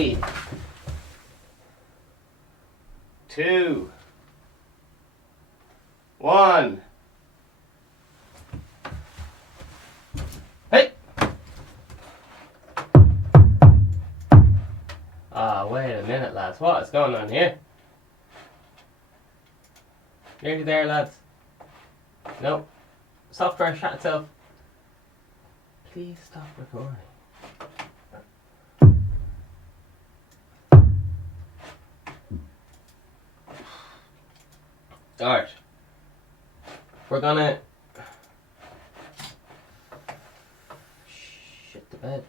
3, 2, 1. Hey! Ah, wait a minute, lads. What is going on here? Nearly there, lads. No. Software shut itself. Please stop recording. Alright. We're gonna shit the bed.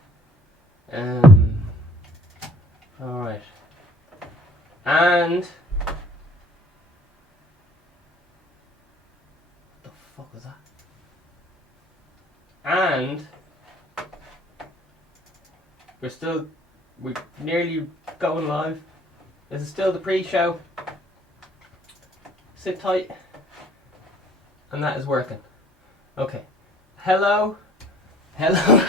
Alright. And what the fuck was that? And we're nearly going live. This is still the pre-show. Sit tight. And that is working. Okay. Hello? Hello?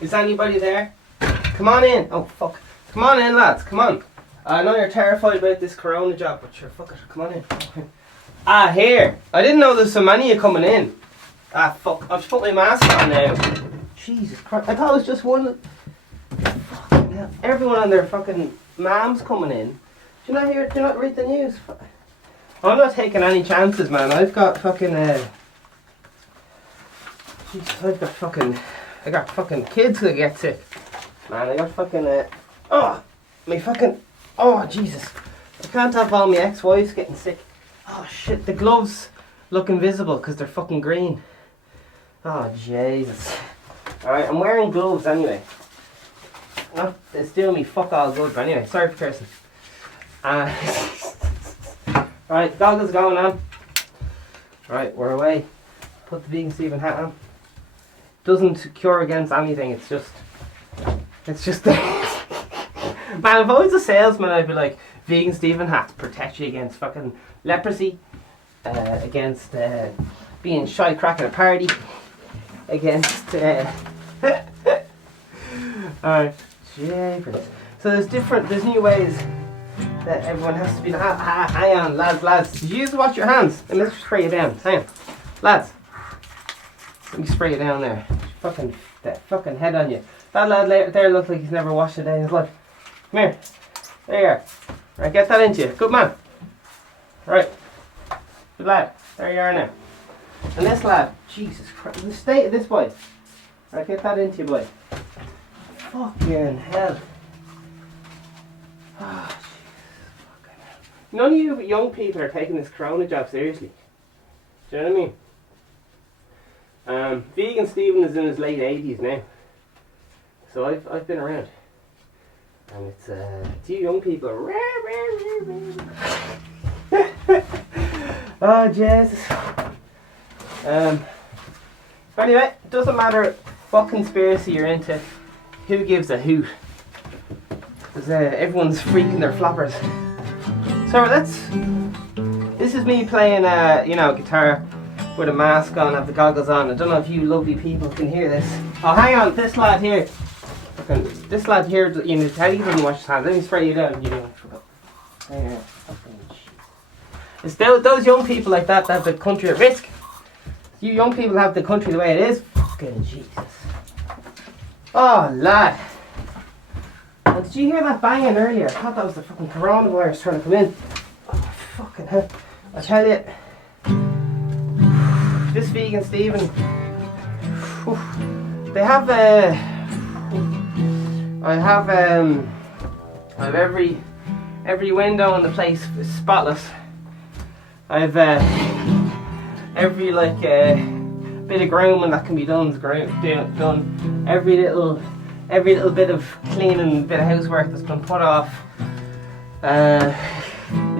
Is anybody there? Come on in. Oh, fuck. Come on in, lads. Come on. I know you're terrified about this corona job, but sure, fuck it. Come on in. Ah, here. I didn't know there's so many of you coming in. Ah, fuck. I'll just put my mask on now. Jesus Christ. I thought it was just one. Fucking hell. Everyone on their fucking mams coming in. Do you not hear? Do you not read the news? I'm not taking any chances, man. I've got fucking Jesus, I got fucking kids who get sick. Man, I got fucking oh Jesus. I can't have all my ex-wives getting sick. Oh shit, the gloves look invisible because they're fucking green. Oh Jesus. Alright, I'm wearing gloves anyway. It's doing me fuck all good, but anyway, sorry for cursing. Right, goggles going on. Right, we're away. Put the Vegan Stephen hat on. Doesn't cure against anything, it's just there. Man, if I was a salesman, I'd be like, Vegan Stephen hat protect you against fucking leprosy, against being shy crack at a party, against alright, jeepers. So there's new ways that everyone has to be. Hang on, lads. Did you used to wash your hands? And let's spray you down. Hang on, lads. Let me spray you down there. That fucking head on you. That lad there looks like he's never washed a day in his life. Come here. There you are. Right, get that into you. Good man. Right. Good lad. There you are now. And this lad, Jesus Christ, the state of this boy. Right, get that into you, boy. Fucking hell. Oh, none of you young people are taking this corona job seriously. Do you know what I mean? Vegan Stephen is in his late 80s now. So I've been around. And it's you young people are oh Jesus. Anyway, it doesn't matter what conspiracy you're into, who gives a hoot. Because everyone's freaking their floppers. So this is me playing guitar with a mask on, have the goggles on. I don't know if you lovely people can hear this. Oh, hang on, this lad here, you know, tell you doesn't wash his hands. Let me spray you down. You know, it's those young people like that have the country at risk. You young people have the country the way it is. Fucking Jesus. Oh, lad. Oh, did you hear that banging earlier? I thought that was the fucking coronavirus trying to come in. Oh, fucking hell. I tell you, this Vegan Stephen, they have I have every window in the place is spotless. I've every bit of grooming that can be done is done. Every little bit of cleaning, bit of housework that's been put off has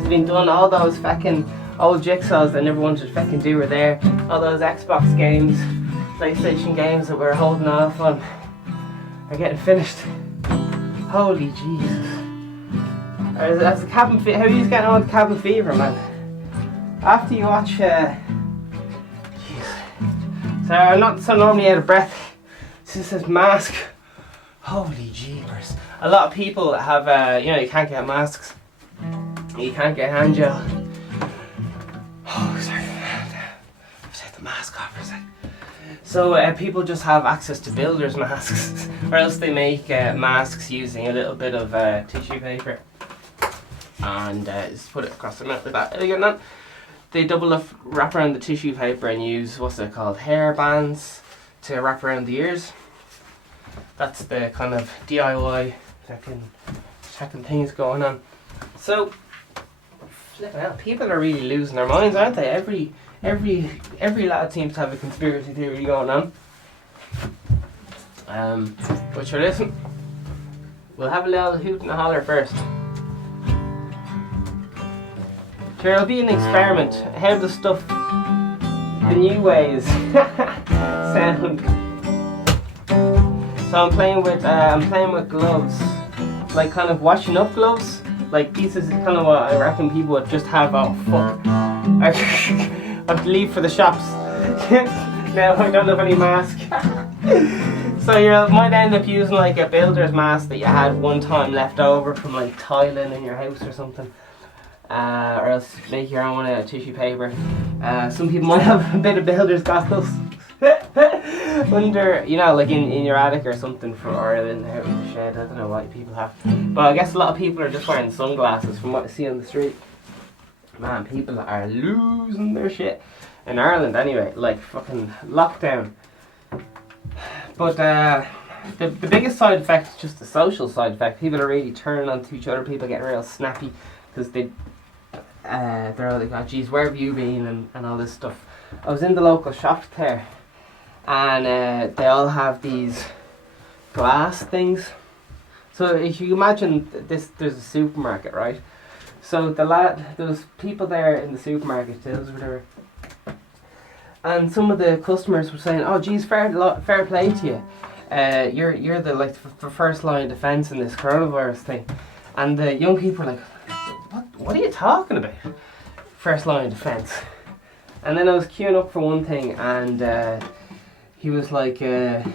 been done. All those fucking old jigsaws that never wanted to fucking do were there. All those Xbox games, PlayStation games that we're holding off on are getting finished. Holy Jesus. As a cabin fever, how are you getting on with cabin fever, man? After you watch jeez. So I'm not so normally out of breath. This is this mask. Holy jeepers. a lot of people have, you can't get masks. You can't get hand gel. Oh, sorry. Take the mask off for a sec. So people just have access to builders' masks, or else they make masks using a little bit of tissue paper and just put it across the mouth like that. They wrap around the tissue paper and use what's it called, hair bands to wrap around the ears. That's the kind of DIY checking things going on. So, flipping out, people are really losing their minds, aren't they? Every lad seems to have a conspiracy theory going on. But sure, listen, we'll have a little hoot and a holler first. Sure, it'll be an experiment. How does stuff, the new ways, sound? So I'm playing with gloves, like kind of washing up gloves. Like this is kind of what I reckon people would just have. Oh fuck! I have to leave for the shops. Now I don't have any mask. So you might end up using like a builder's mask that you had one time left over from like tiling in your house or something. Or else make your own tissue paper. Some people might have a bit of builder's goggles under, like in your attic or something, or in the shed. I don't know what people have, but I guess a lot of people are just wearing sunglasses from what I see on the street. Man, people are losing their shit in Ireland anyway, like fucking lockdown. But the biggest side effect is just the social side effect. People are really turning onto each other. People getting real snappy because they're like, oh geez, where have you been, and all this stuff. I was in the local shop there, and they all have these glass things. So if you imagine this, there's a supermarket, right? So there was people there in the supermarket, tills or whatever, and some of the customers were saying, "Oh, geez, fair play to you. You're the first line of defense in this coronavirus thing," and the young people were like, What are you talking about? First line of defense. And then I was queuing up for one thing, and he was like, it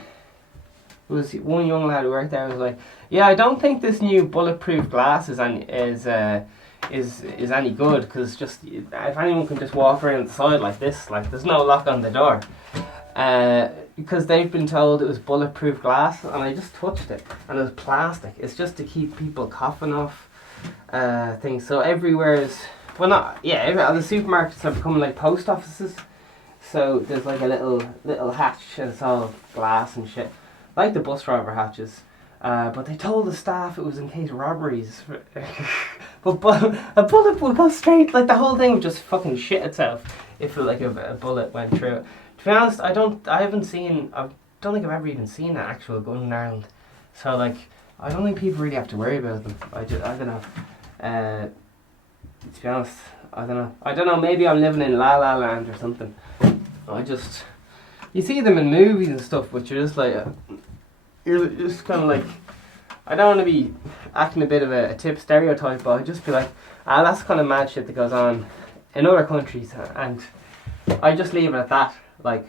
was one young lad who worked there. Was like, yeah, I don't think this new bulletproof glass is any good, because just if anyone can just walk around the side like this, like there's no lock on the door, because they've been told it was bulletproof glass, and I just touched it, and it was plastic. It's just to keep people coughing off things. So everywhere is, well, not, yeah, the supermarkets are becoming like post offices. So there's like a little hatch, and it's all glass and shit, like the bus driver hatches. But they told the staff it was in case robberies. but a bullet would go straight, like the whole thing would just fucking shit itself if like a bullet went through it. To be honest, I don't think I've ever even seen an actual gun in Ireland. So like, I don't think people really have to worry about them. I don't know. To be honest, I don't know. Maybe I'm living in La La Land or something. You see them in movies and stuff, but you're just like, you're just kind of like, I don't want to be acting a bit of a tip stereotype, but I'd just be like, that's kind of mad shit that goes on in other countries, and I just leave it at that. Like,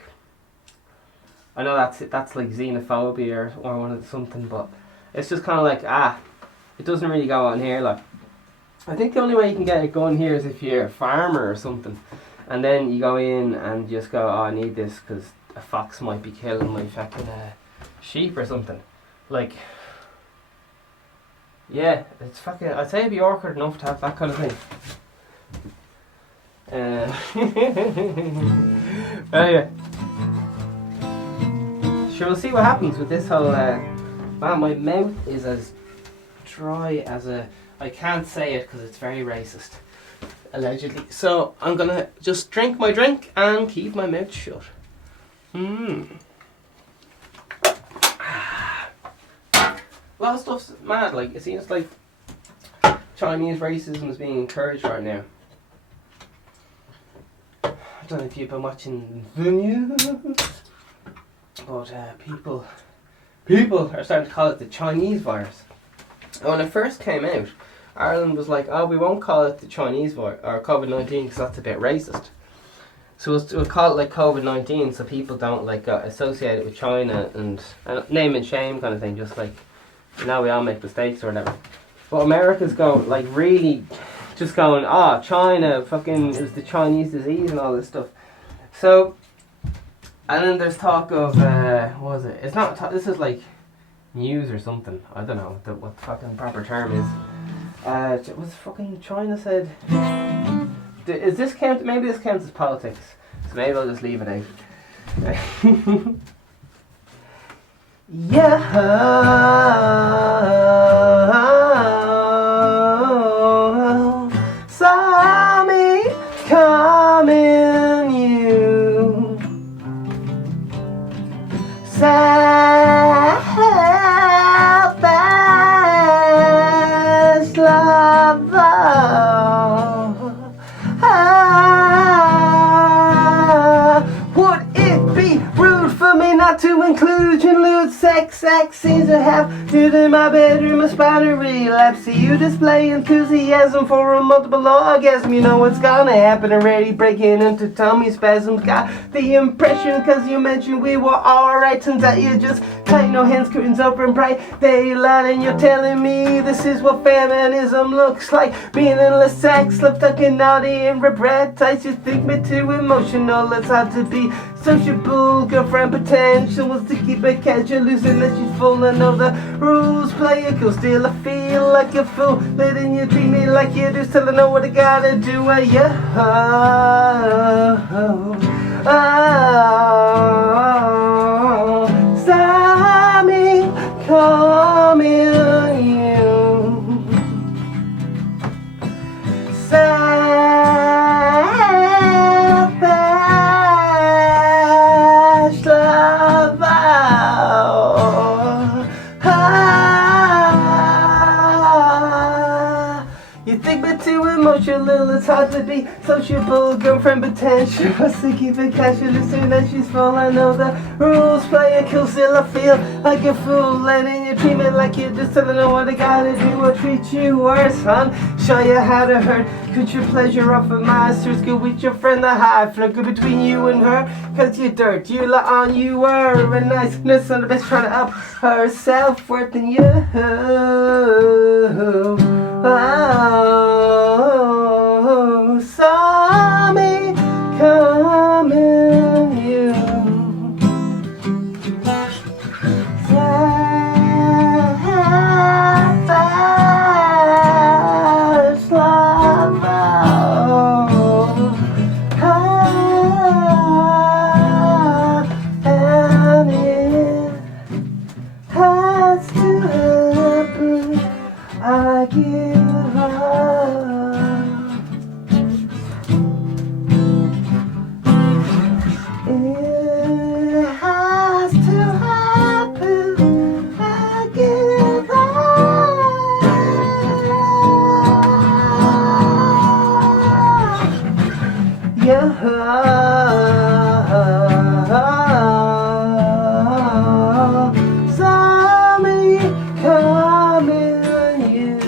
I know that's like xenophobia or one of something, but it's just kind of like, it doesn't really go on here. Like, I think the only way you can get it going here is if you're a farmer or something, and then you go in and just go, I need this because a fox might be killing my fucking sheep or something. Like, yeah, it's fucking, I'd say it'd be awkward enough to have that kind of thing. Anyway, sure, we'll see what happens with this whole, man, my mouth is as dry as I can't say it because it's very racist, allegedly. So I'm gonna just drink my drink and keep my mouth shut. A lot of stuff's mad. Like, it seems like Chinese racism is being encouraged right now. I don't know if you've been watching the news, but people are starting to call it the Chinese virus. And when it first came out, Ireland was like, oh, we won't call it the Chinese virus or COVID-19 because that's a bit racist. So we'll call it like COVID-19 so people don't like associate it with China and name and shame kind of thing, just like Now we all make mistakes or whatever. But America's going, like, really just going, oh, China, fucking, it was the Chinese disease and all this stuff. So, and then there's talk of, what was it? It's not, this is like news or something. I don't know what the fucking proper term is. Was fucking China said, is this count, maybe this counts as politics. So maybe I'll just leave it out. Yeah. Saw me coming, you selfish lover. Would it be rude for me not to include you? Sex seems to have due to my bedroom a spider relapse. See you display enthusiasm for a multiple orgasm. You know what's gonna happen already, breaking into tummy spasms. Got the impression cause you mentioned we were alright. Turns out you just tight, no hands, curtains open bright daylight, and you're telling me this is what feminism looks like. Being in less sex, left tucking naughty and regret tights. You think me too emotional, it's hard to be sociable. Girlfriend potential was to keep it casual, losing that she's full. I know the rules play it cool, still I feel like a fool. Letting you treat me like you do, still I know what I gotta do. Saw me coming, you selfish lover. You think me too emotional, it's hard to be sociable. Girlfriend potential, I say keep it casual, as soon as she's full. I know the rules play it cool, still I feel like a fool. Letting you treat me like you just don't know what I gotta do. I'll treat you worse, hon. Show you how to hurt. Could your pleasure off of my sister's good with your friend the high flirt between you and her. Cause you dirt, you lie on, you were a niceness on the best trying to up her self-worth and you. Oh, saw me coming, you selfish lover. And it has to happen. I give up. It has to happen. I give up. Yeah. Saw me coming, you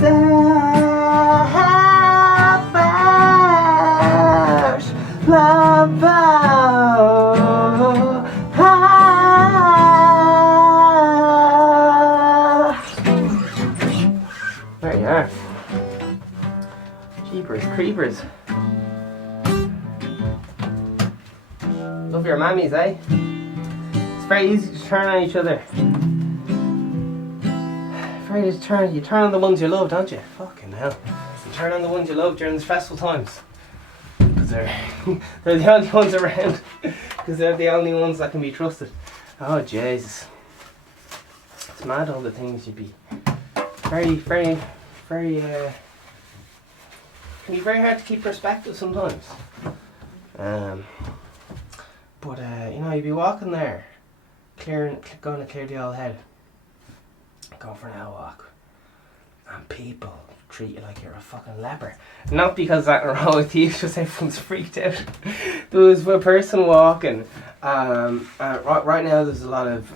selfish lover. There you are. Jeepers creepers. Love your mammies, eh? It's very easy to turn on each other. Very easy to turn. You turn on the ones you love, don't you? Fucking hell. You turn on the ones you love during the stressful times. Because they're the only ones around. Because they're the only ones that can be trusted. Oh, Jesus. It's mad all the things you'd be very can be very hard to keep perspective sometimes. But you know, you'd be walking there, going to clear the old head, go for an hour walk, and people treat you like you're a fucking leper. Not because that wrong with you, just everyone's freaked out. There was a person walking. Right now, there's a lot of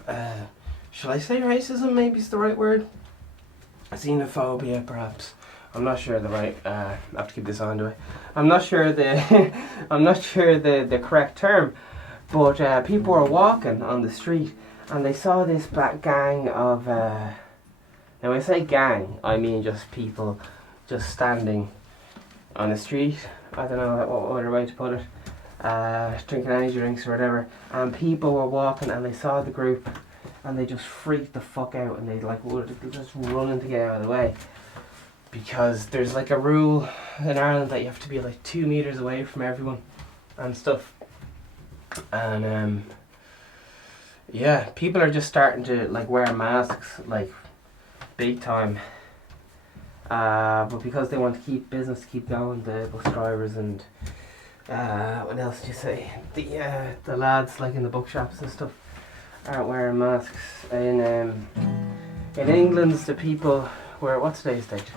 shall I say racism? Maybe it's the right word. Xenophobia, perhaps. I'm not sure the right. I have to keep this on, do I? I'm not sure the. I'm not sure the correct term, but people are walking on the street, and they saw this black gang of, now when I say gang, I mean just people just standing on the street, I don't know what other way to put it, drinking energy drinks or whatever, and people were walking and they saw the group and they just freaked the fuck out and they like were just running to get out of the way, because there's like a rule in Ireland that you have to be like 2 meters away from everyone and stuff, and yeah, people are just starting to like wear masks like big time, but because they want to keep business keep going, the bus drivers and what else did you say, the lads like in the bookshops and stuff aren't wearing masks. In England, the people were, what's today's date?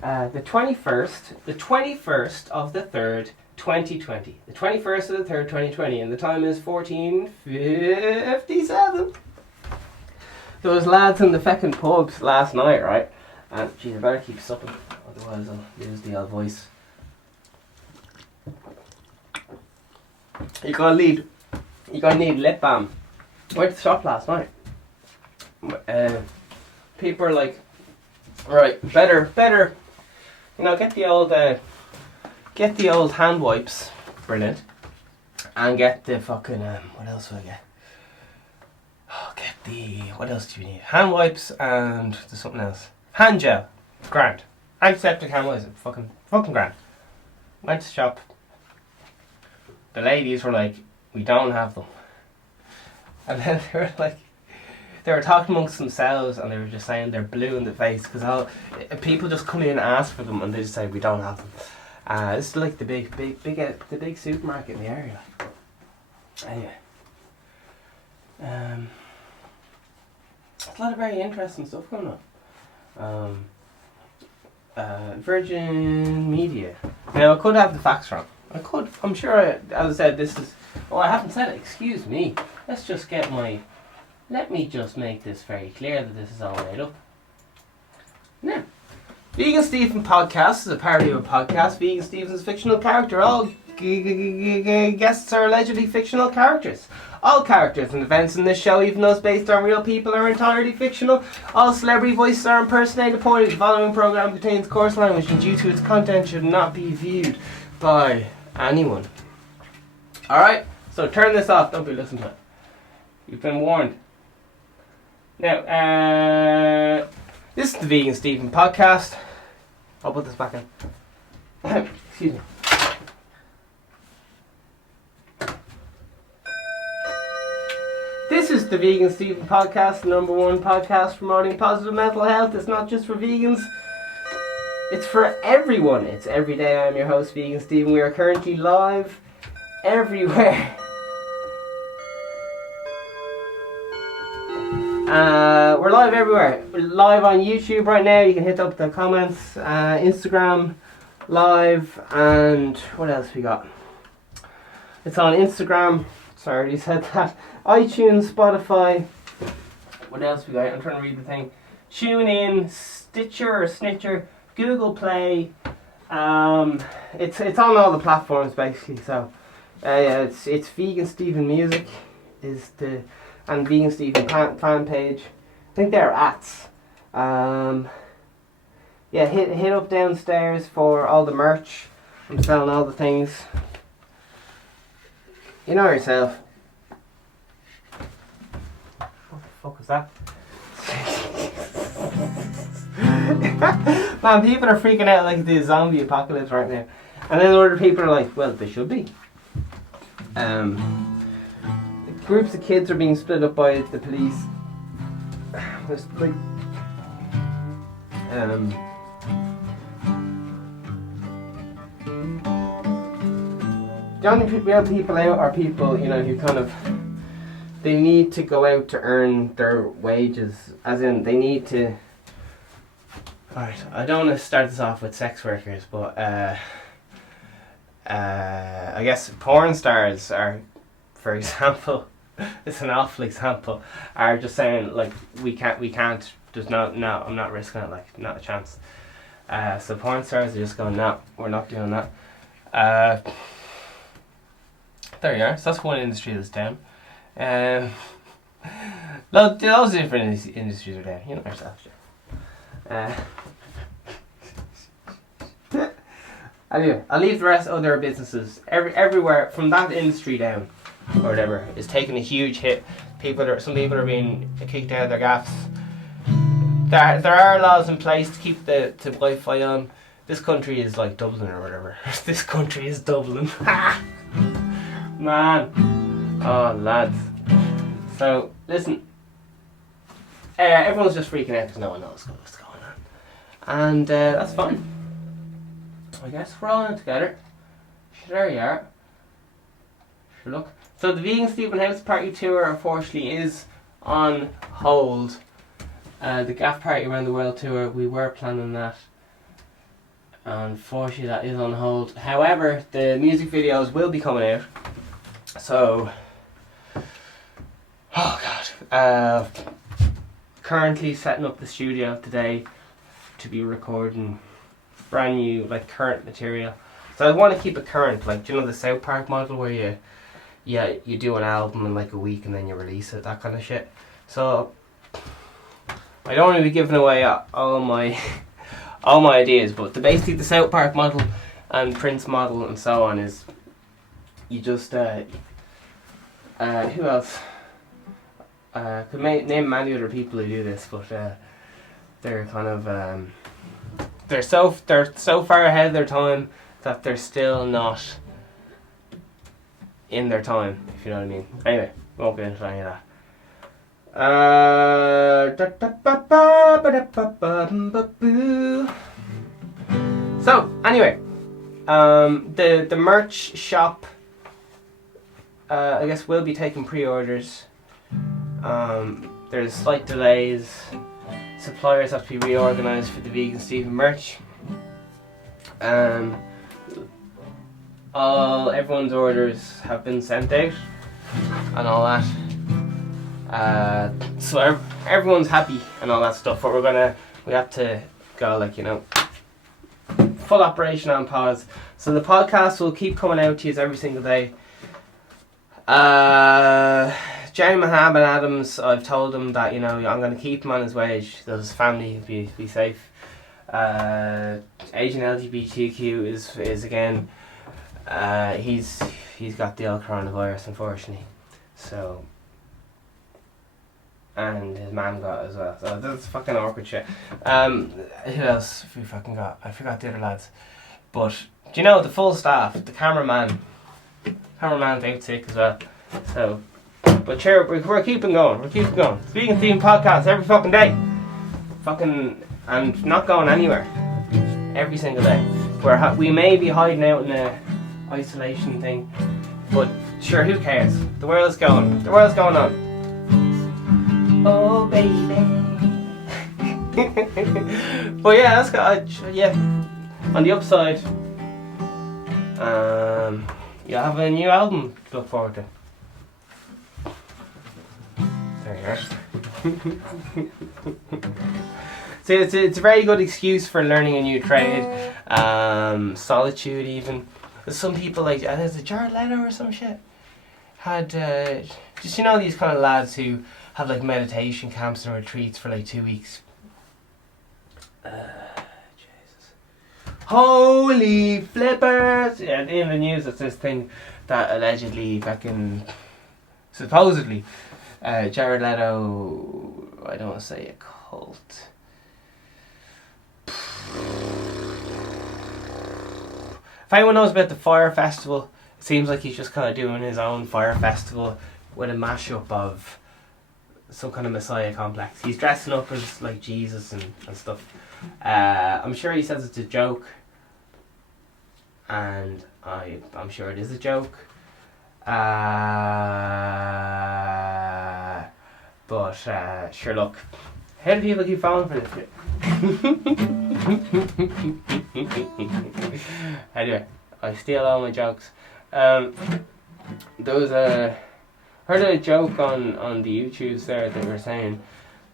The 21st of the 3rd, 2020. The 21st of the 3rd, 2020, and the time is 14:57. There was lads in the feckin' pubs last night, right? And geez, I better keep supping, otherwise I'll lose the old voice. You're gonna need lip balm. I went to the shop last night. People are like, right, better, you know, get the old hand wipes, brilliant, and get the fucking what else do I get? Oh, what else do you need? Hand wipes and there's something else. Hand gel, grand. Antiseptic hand wipes, fucking grand. Went to the shop. The ladies were like, we don't have them. And then they were talking amongst themselves and they were just saying they're blue in the face because people just come in and ask for them and they just say we don't have them. It's like the big supermarket in the area. Anyway, there's a lot of very interesting stuff going on. Virgin Media. Now I could have the facts wrong. I'm sure, as I said, this is... Oh, I haven't said it. Excuse me. Let me just make this very clear that this is all made up. Now, Vegan Stephen Podcast is a parody of a podcast. Vegan Stephen's a fictional character. All guests are allegedly fictional characters. All characters and events in this show, even those based on real people, are entirely fictional. All celebrity voices are impersonated poorly. The following program contains coarse language and due to its content should not be viewed by anyone. Alright, so turn this off, don't be listening to it. You've been warned. Now, this is the Vegan Stephen Podcast. I'll put this back in. Excuse me. This is the Vegan Stephen Podcast, the #1 podcast promoting positive mental health. It's not just for vegans. It's for everyone. It's every day. I'm your host, Vegan Stephen. We are currently live everywhere. We're live everywhere. We're live on YouTube right now. You can hit up the comments. Instagram live, and what else we got? It's on Instagram. Sorry, I already said that. iTunes, Spotify. What else we got? I'm trying to read the thing. TuneIn, Stitcher or Snitcher. Google Play, it's on all the platforms basically. So, it's Vegan Stephen Music and Vegan Stephen fan page. I think they're ats. Hit up downstairs for all the merch. I'm selling all the things. You know yourself. What the fuck was that? Man, people are freaking out like the zombie apocalypse right now. And then other people are like, well, they should be. Groups of kids are being split up by the police. There's like... the only real people out are people, you know, who kind of... They need to go out to earn their wages. As in, they need to... Alright, I don't want to start this off with sex workers, but I guess porn stars are, for example, it's an awful example, are just saying like we can't. There's no, I'm not risking it. Like not a chance. So porn stars are just going, no, we're not doing that. There you are. So that's one industry that's down. Loads of different industries are there. You know yourself, anyway, I'll leave the rest of their businesses. Everywhere from that industry down, or whatever, is taking a huge hit. Some people are being kicked out of their gaffs. There are laws in place to keep the Wi-Fi on. This country is like Dublin or whatever. This country is Dublin. Man. Oh, lads. So, listen. Everyone's just freaking out because no one knows what's going on. And that's fine. I guess we're all in it together. There you are. Sure, look. So the Vegan Stephen House Party Tour, unfortunately, is on hold. The Gaff Party Around the World Tour, we were planning that. Unfortunately, that is on hold. However, the music videos will be coming out. So, oh god. Currently setting up the studio today to be recording brand new, like, current material. So I want to keep it current, like, do you know the South Park model where you do an album in like a week and then you release it, that kind of shit. So I don't want to be giving away all my ideas, but basically the South Park model and Prince model and so on is you just who else? Could name many other people who do this, but they're kind of they're so far ahead of their time that they're still not in their time, if you know what I mean. Anyway, won't get into any of that. So anyway, the merch shop, I guess, will be taking pre-orders. There's slight delays. Suppliers have to be reorganised for the Vegan Stephen merch. Everyone's orders have been sent out and all that. So everyone's happy and all that stuff. But we have to go, like, you know, full operation on pause. So the podcast will keep coming out to you every single day. Jerry Mahab and Adams, I've told him that, you know, I'm going to keep him on his wage, that his family be safe. Asian LGBTQ is again, he's got the old coronavirus, unfortunately. So, and his mum got it as well. So that's fucking awkward shit. Who else have we fucking got? I forgot the other lads. But do you know the full staff, the cameraman's out sick as well. So, but sure, we're keeping going. We're keeping going. Vegan Theme podcast every fucking day. Fucking, and not going anywhere. Every single day. We may be hiding out in a isolation thing, but sure, who cares? The world's going. The world's going on. Oh baby. But yeah, that's got yeah. On the upside, you have a new album to look forward to. There you are. So it's a very good excuse for learning a new trade. Solitude even. Some people like, there's a Jared Leto or some shit. Had just, you know, these kind of lads who have like meditation camps and retreats for like 2 weeks. Jesus. Holy flippers! Yeah, in the news it's this thing that allegedly supposedly Jared Leto, I don't want to say a cult. If anyone knows about the Fire Festival, it seems like he's just kind of doing his own Fire Festival with a mashup of some kind of Messiah complex. He's dressing up as like Jesus and stuff. I'm sure he says it's a joke, and I'm sure it is a joke. But sure, look, how do people keep falling for this shit? Anyway, I steal all my jokes. There was heard a joke on the YouTubes there that were saying,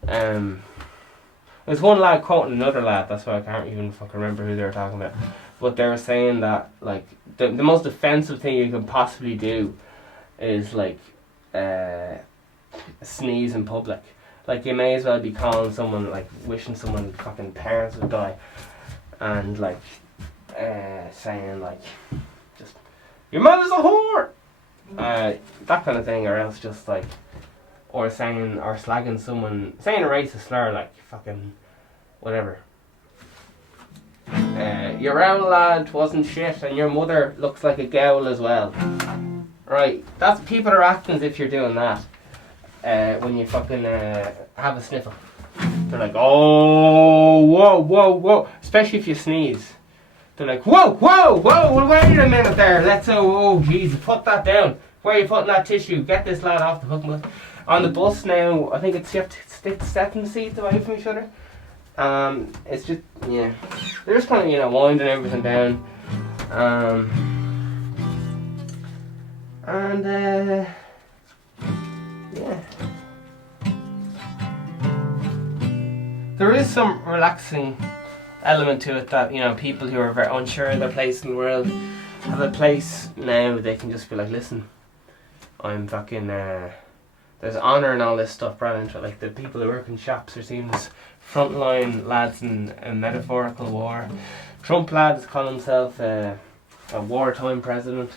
there's one lad quoting another lad, that's why I can't even fucking remember who they were talking about, but they were saying that like the most offensive thing you can possibly do is like sneeze in public. Like, you may as well be calling someone, like, wishing someone fucking parents would die, and like saying like, just, your mother's a whore, that kind of thing, or else just like, or saying, or slagging someone, saying a racist slur, like fucking whatever. Your owl lad wasn't shit, and your mother looks like a gowl as well. Right, that's, people are acting as if you're doing that when you fucking have a sniffle. They're like, oh, whoa, whoa, whoa. Especially if you sneeze. They're like, whoa, whoa, whoa, well, wait a minute there. Let's, oh, Jesus, put that down. Where are you putting that tissue? Get this lad off the fucking bus. On the bus now, I think it's, you have to stick 7 seats away from each other. It's just, yeah. They're just kind of, you know, winding everything down. Yeah. There is some relaxing element to it that, you know, people who are very unsure of their place in the world have a place now. They can just be like, listen, I'm fucking, there's honour and all this stuff brought into it. Like, the people who work in shops are seen as frontline lads in a metaphorical war. Trump lad is calling himself a wartime president.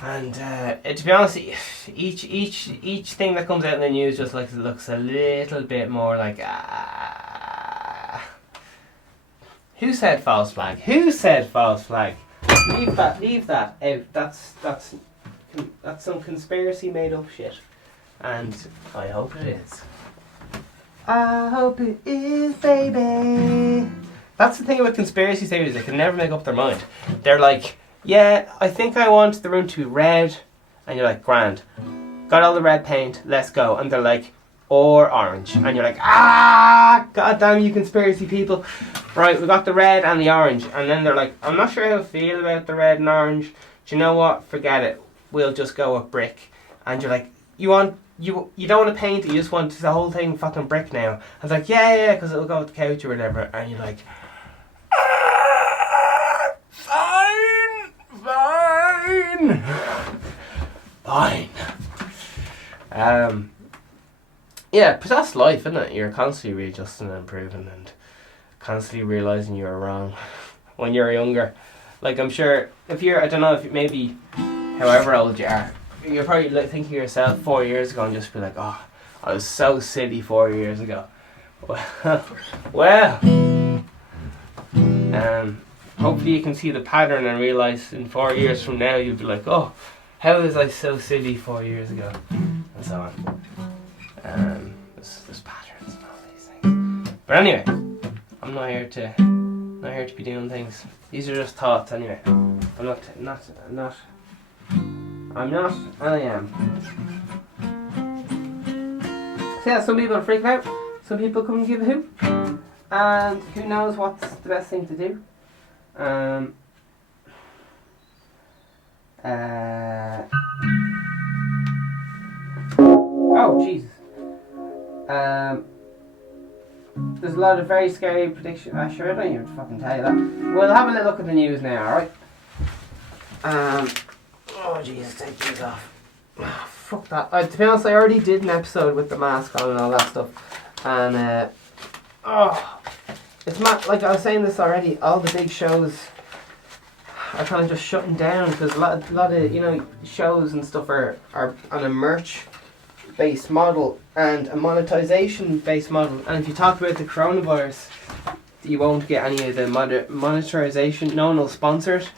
And to be honest, each thing that comes out in the news just like looks a little bit more like, who said false flag? Who said false flag? Leave that out. That's some conspiracy made up shit, and I hope it is. I hope it is, baby. That's the thing about conspiracy theories; they can never make up their mind. They're like, yeah, I think I want the room to be red, and you're like, grand, got all the red paint, let's go. And they're like, or orange, and you're like, god damn you conspiracy people. Right, we got the red and the orange. And then they're like, I'm not sure how I feel about the red and orange. Do you know what, forget it, we'll just go with brick. And you're like, you don't want to paint it, you just want the whole thing fucking brick now. And it's like, yeah, because it'll go with the couch or whatever. And you're like, fine. Yeah, but that's life, isn't it? You're constantly readjusting and improving and constantly realising you were wrong when you're younger. Like, I'm sure if you're, I don't know, if you, maybe however old you are, you're probably like thinking of yourself 4 years ago and just be like, oh, I was so silly 4 years ago. Well, hopefully you can see the pattern and realise in 4 years from now you'll be like, oh, how was I so silly 4 years ago? And so on. There's patterns and all these things. But anyway, I'm not here to be doing things. These are just thoughts anyway. I'm not, and I am. So yeah, some people freak out, some people couldn't give a hoot, and who knows what's the best thing to do. Oh Jesus. There's a lot of very scary predictions. Sure, I don't even fucking tell you that. We'll have a little look at the news now, alright? Oh Jesus, take these off. Oh, fuck that. To be honest, I already did an episode with the mask on and all that stuff. And it's mad. Like I was saying this already, all the big shows are kind of just shutting down because a lot of, you know, shows and stuff are on a merch based model and a monetization based model. And if you talk about the coronavirus, you won't get any of the monetization. No one will sponsor it,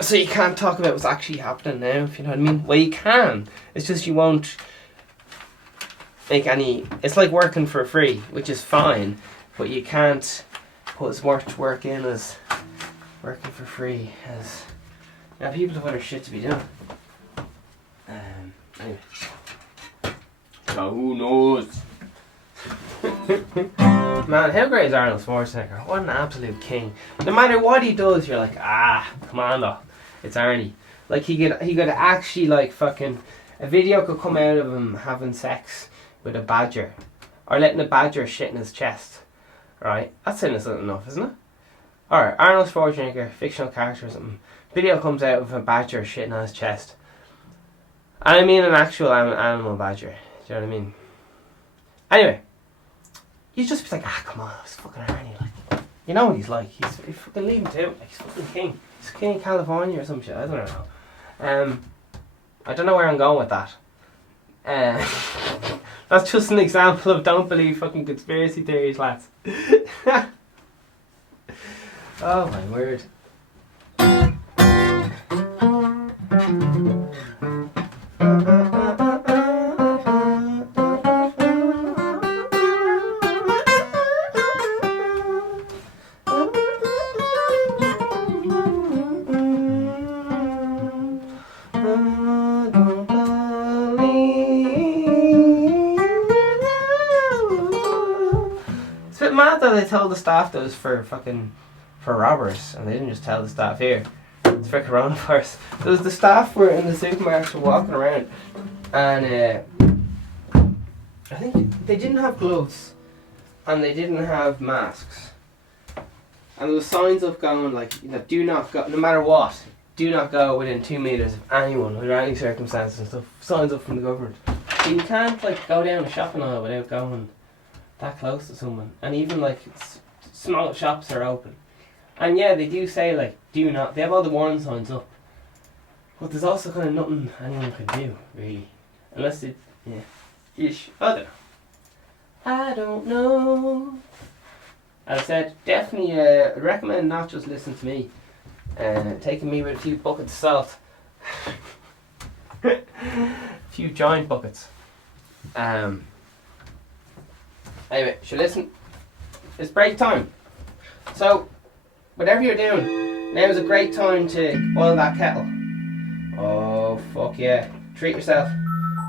so you can't talk about what's actually happening now, if you know what I mean. Well, you can, it's just you won't make any. It's like working for free, which is fine, but you can't put as much work in as working for free. As now, people have other shit to be doing. Anyway. So who knows? Man, how great is Arnold Schwarzenegger? What an absolute king. No matter what he does, you're like, come on though, it's Arnie. Like he could actually, like, fucking, a video could come out of him having sex with a badger, or letting a badger shit in his chest. Right? That's innocent enough, isn't it? Alright, Arnold Schwarzenegger, fictional character or something. Video comes out of a badger shitting on his chest. I mean an actual animal badger. Do you know what I mean? Anyway, you just be like, come on, it's fucking Arnie. Like, you know what he's like. He's fucking leave him to it. Like, he's fucking king. He's king of California or some shit. I don't know. I don't know where I'm going with that. That's just an example of don't believe fucking conspiracy theories, lads. Oh my word. It's a bit mad that they told the staff that it was for robbers, and they didn't just tell the staff here. It's for coronavirus. There was the staff were in the supermarket walking around, and I think they didn't have gloves, and they didn't have masks, and there was signs up going like, do not go, no matter what, do not go within 2 meters of anyone under any circumstances and stuff. Signs up from the government. So you can't like go down a shopping aisle without going that close to someone, and even like small shops are open. And yeah, they do say like, do not, they have all the warning signs up. But there's also kind of nothing anyone can do, really. Unless it, ish. I don't know. As I said, definitely recommend not just listen to me. Taking me with a few buckets of salt. A few giant buckets. Anyway, so listen. It's break time. So, whatever you're doing, now is a great time to oil that kettle. Oh, fuck yeah. Treat yourself.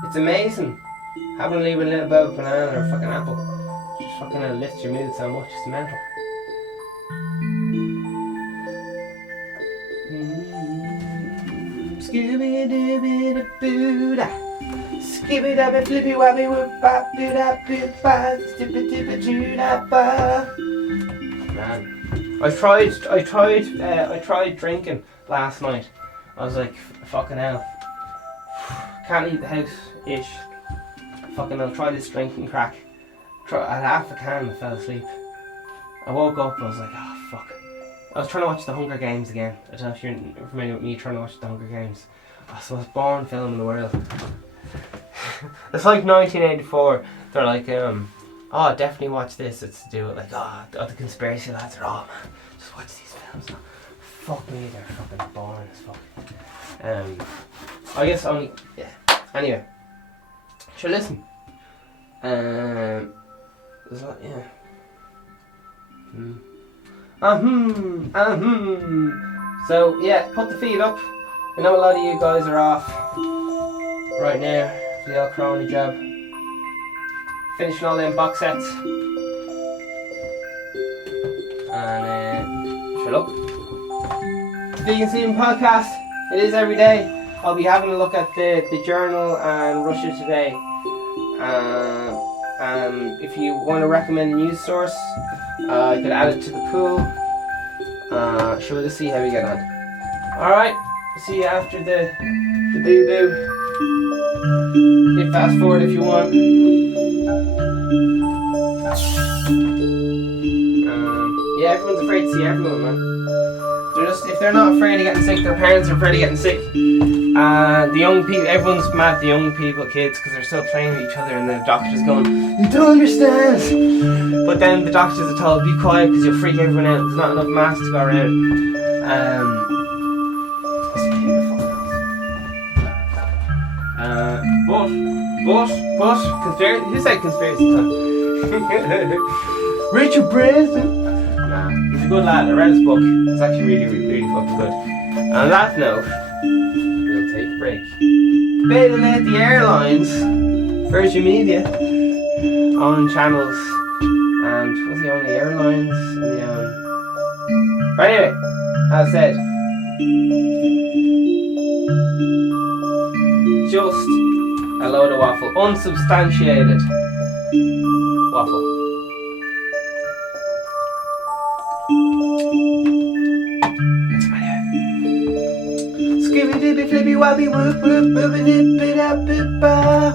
It's amazing. Having to leave a little bit of banana or a fucking apple. Just fucking lifts your mood so much. It's mental. Scooby-Dooby-Doo-Boo-Da. Skibby-dabby-flippy-wabby-whoop-bop-doo-da-boo-ba. Stippa-dippa-doo-da-ba. Man. I tried drinking last night. I was like, fucking hell. Can't leave the house, ish. Fucking I'll try this drinking crack. I had half a can and fell asleep. I woke up and I was like, oh fuck. I was trying to watch the Hunger Games again. I don't know if you're familiar with me trying to watch the Hunger Games. That's the most boring film in the world. It's like 1984. They're like, definitely watch this. It's to do with like, the conspiracy lads are man. Just watch these films. Fuck me, they're fucking boring as fuck. I guess only, yeah. Anyway, sure, listen. There's like, yeah. So yeah, put the feet up. I know a lot of you guys are off right now for the old crony job. Finishing all them box sets. And shut up. Vegan Season Podcast. It is every day. I'll be having a look at the journal and Russia Today. If you want to recommend a news source, you could add it to the pool. Shall we just see how we get on? Alright, see you after the boo-boo. Hit fast forward if you want. Yeah, everyone's afraid to see everyone, man. If they're not afraid of getting sick, their parents are afraid of getting sick. The young people, everyone's mad, the young people, kids, because they're still playing with each other, and the doctor's going, you don't understand. But then the doctors are told, be quiet because you'll freak everyone out. There's not enough masks to go around. Conspiracy, who said conspiracy time? Richard Branson. Nah, he's a good lad. I read his book. It's actually really, really, really fucking good. And on that note, we'll take a break. Bailing out the airlines, Virgin Media, own channels, and what's the only airlines and the own. But anyway, as I said, just a load of waffle, unsubstantiated waffle. Skibby dibby flippy wibby wabby whoop whoop boopity bida bippa.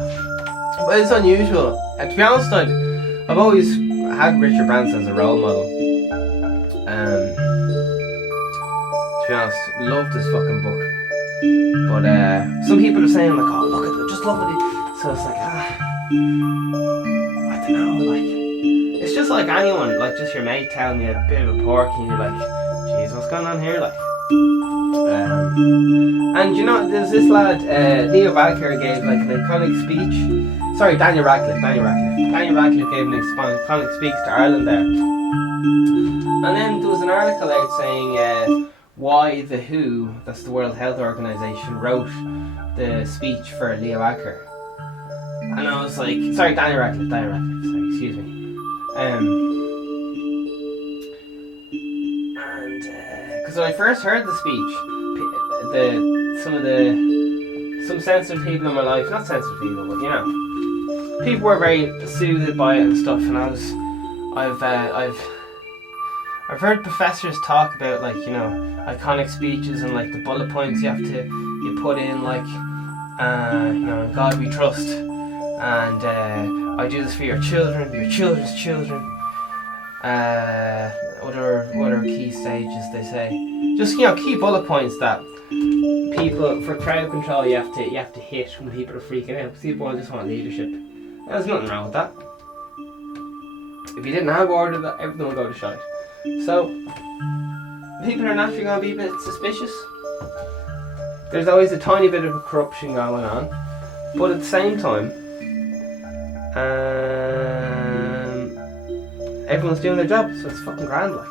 But it's unusual. And to be honest, I've always had Richard Branson as a role model. To be honest, loved his fucking book. But some people are saying like, oh look at it, just love it. So it's like, I don't know, like it's just like anyone, like just your mate telling you a bit of a porky and you're like, jeez, what's going on here? Like and you know, there's this lad, Leo Varadkar gave like an iconic speech. Sorry, Daniel Radcliffe gave an iconic speech to Ireland there. And then there was an article out saying why the WHO, that's the World Health Organization, wrote the speech for Leo Varadkar. And I was like, sorry, Daniel Radcliffe, sorry, excuse me. And because when I first heard the speech, some sensitive people in my life, not sensitive people, but you know, people were very soothed by it and stuff. And I've heard professors talk about, like, you know, iconic speeches and like the bullet points you put in, like, you know, in God we trust, and I do this for your children, your children's children. What are key stages they say? Just, you know, key bullet points that people, for crowd control, you have to hit when people are freaking out. People just want leadership. There's nothing wrong with that. If you didn't have order, that everything will go to shite. So people are naturally going to be a bit suspicious. There's always a tiny bit of corruption going on, but at the same time, everyone's doing their job, so it's fucking grand. Like,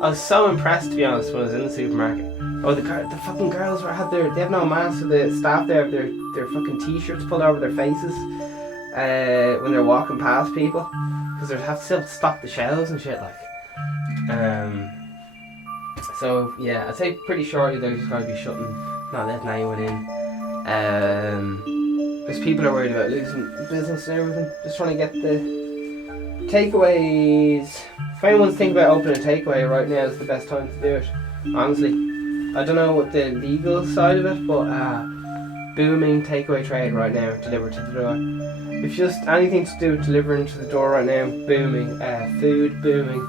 I was so impressed, to be honest, when I was in the supermarket. Oh, the fucking girls they have no masks. So the staff there have their fucking t-shirts pulled over their faces when they're walking past people, because they have to still stock the shelves and shit, like. So yeah, I'd say pretty shortly they're just going to be not letting anyone in. Because people are worried about losing business and everything. Just trying to get the takeaways. If anyone's thinking about opening a takeaway right now, is the best time to do it. Honestly, I don't know what the legal side of it, but booming takeaway trade right now, delivered to the door. If just anything to do with delivering to the door right now, booming. Food booming.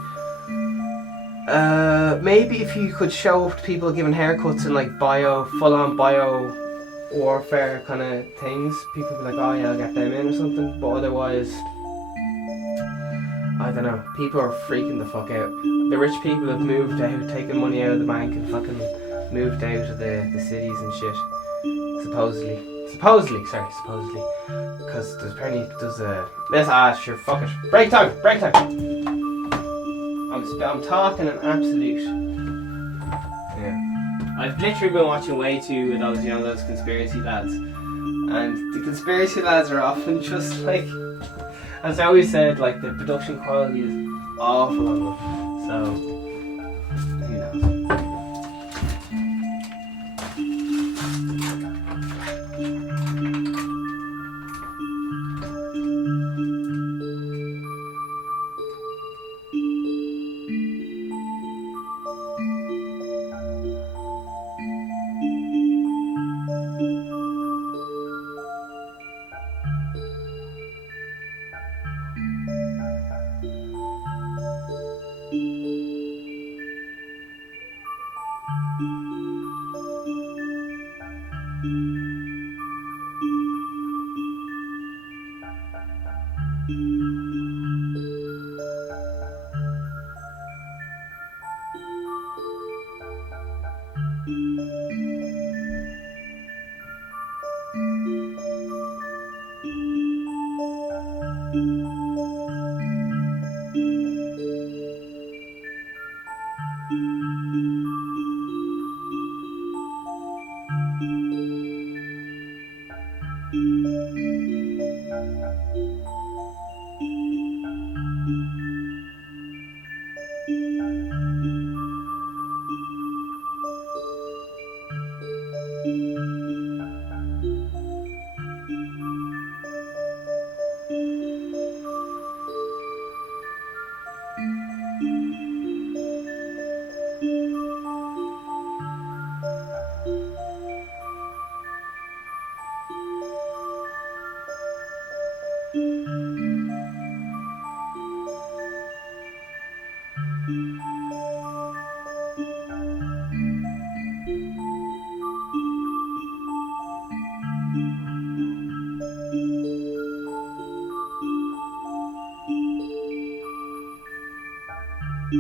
Maybe if you could show up to people giving haircuts and like full-on bio warfare kind of things, people would be like, oh yeah, I'll get them in or something. But otherwise, I don't know, people are freaking the fuck out. The rich people have moved out, taken money out of the bank and fucking moved out of the cities and shit. Supposedly, because there's apparently sure, fuck it. Break time. I'm talking an absolute. Yeah. I've literally been watching way too of those, you know, those conspiracy lads, and the conspiracy lads are often just like, as I always said, like the production quality is awful on them. So who knows? Whoa.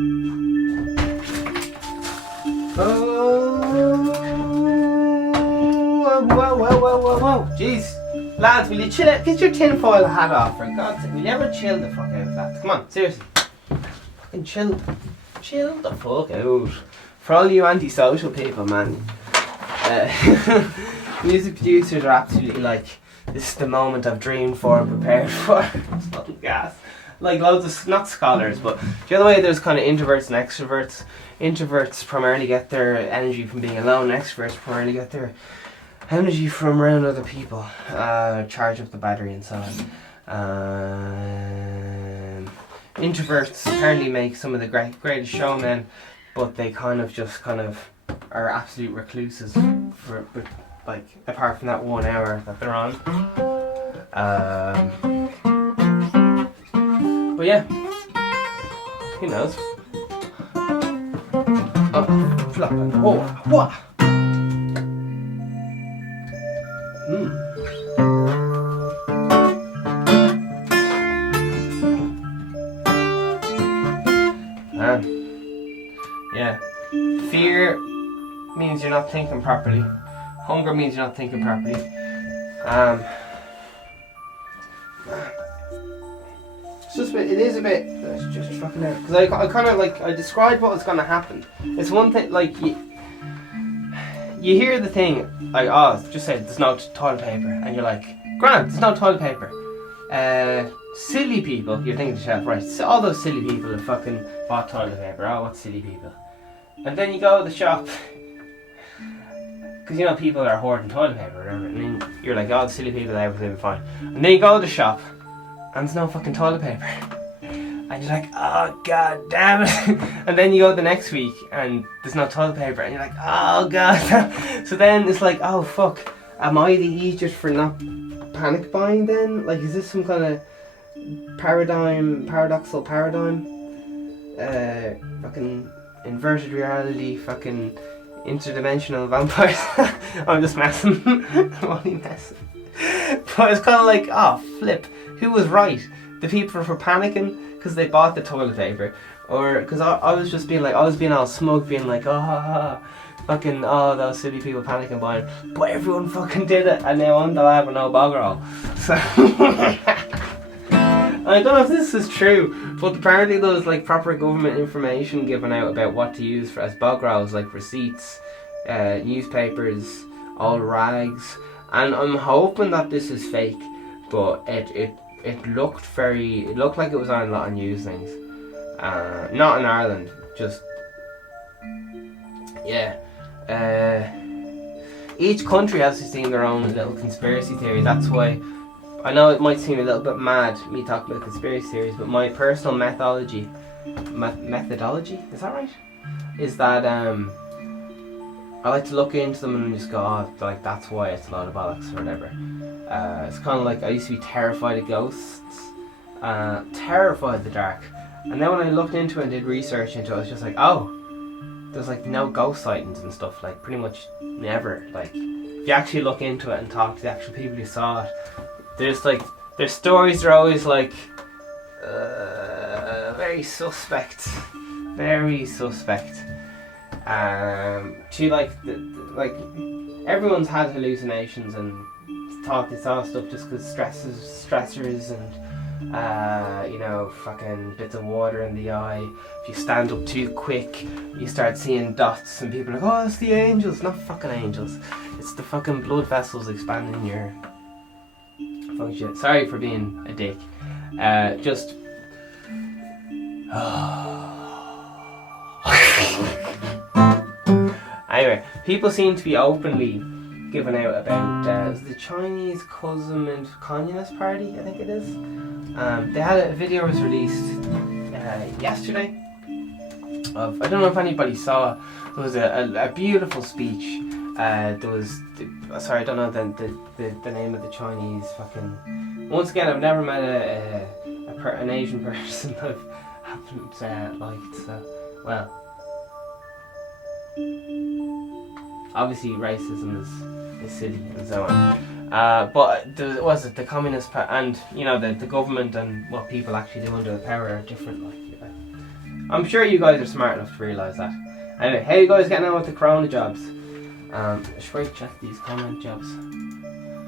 Jeez. Lads, will you chill out? Get your tinfoil hat off, for God's sake. Will you ever chill the fuck out, lads? Come on, seriously. Fucking chill. Chill the fuck out. For all you antisocial people, man. Music producers are absolutely like, this is the moment I've dreamed for and prepared for. It's fucking gas. Like loads of, not scholars, but the other way there's kind of introverts and extroverts. Introverts primarily get their energy from being alone. Extroverts primarily get their energy from around other people. Charge up the battery and so on. Introverts apparently make some of the greatest showmen, but they kind of are absolute recluses for like apart from that 1 hour that they're on. But yeah, who knows? Oh, flopping. Oh, what? Yeah. Fear means you're not thinking properly. Hunger means you're not thinking properly. It's just it is a bit. Let's just fucking out because I kind of like I described what was gonna happen. It's one thing like you hear the thing like just say there's no toilet paper and you're like grand there's no toilet paper. Silly people, you're thinking to yourself, right? So all those silly people have fucking bought toilet paper. Oh, what silly people! And then you go to the shop. Because you know people are hoarding toilet paper or whatever, and then you're like, oh, the silly people, everything will be fine. And then you go to the shop, and there's no fucking toilet paper. And you're like, oh, god damn it. And then you go the next week, and there's no toilet paper, and you're like, oh, god. So then it's like, oh, fuck, am I the idiot for not panic buying then? Like, is this some kind of paradoxical paradigm? Fucking inverted reality, fucking interdimensional vampires. I'm just messing. I'm only messing. But it's kind of like, oh, flip. Who was right? The people for panicking because they bought the toilet paper, or because I was just being like, I was being all smug, being like, fucking, those silly people panicking buying. But everyone fucking did it, and now I'm the lad with no boggerel. So I don't know if this is true, but apparently there was like proper government information given out about what to use as bogrels, like receipts, newspapers, all rags, and I'm hoping that this is fake, but it looked like it was on a lot of news things, not in Ireland, just yeah. Each country has to see their own little conspiracy theory. That's why. I know it might seem a little bit mad, me talking about conspiracy theories, but my personal methodology, is that right? Is that I like to look into them and just go, like that's why it's a lot of bollocks or whatever. It's kind of like I used to be terrified of ghosts, terrified of the dark, and then when I looked into it and did research into it, I was just like, oh, there's like no ghost sightings and stuff, like pretty much never. Like if you actually look into it and talk to the actual people who saw it, their stories are always like very suspect. Like everyone's had hallucinations and thought they saw stuff just because stressors and fucking bits of water in the eye. If you stand up too quick, you start seeing dots, and people are like, oh, it's the angels. Not fucking angels. It's the fucking blood vessels expanding your. Fuck shit. Sorry for being a dick. Just. Anyway, people seem to be openly giving out about the Chinese Communist Party, I think it is. They had a video was released yesterday of, I don't know if anybody saw, there was a beautiful speech. There was, sorry, I don't know the name of the Chinese fucking. Once again, I've never met an Asian person I've haven't liked. So, well, obviously racism is silly and so on. But the Communist Party and the government and what people actually do under the power are different. Like, I'm sure you guys are smart enough to realise that. Anyway, how you guys getting on with the corona jobs? Should I check these comment jobs?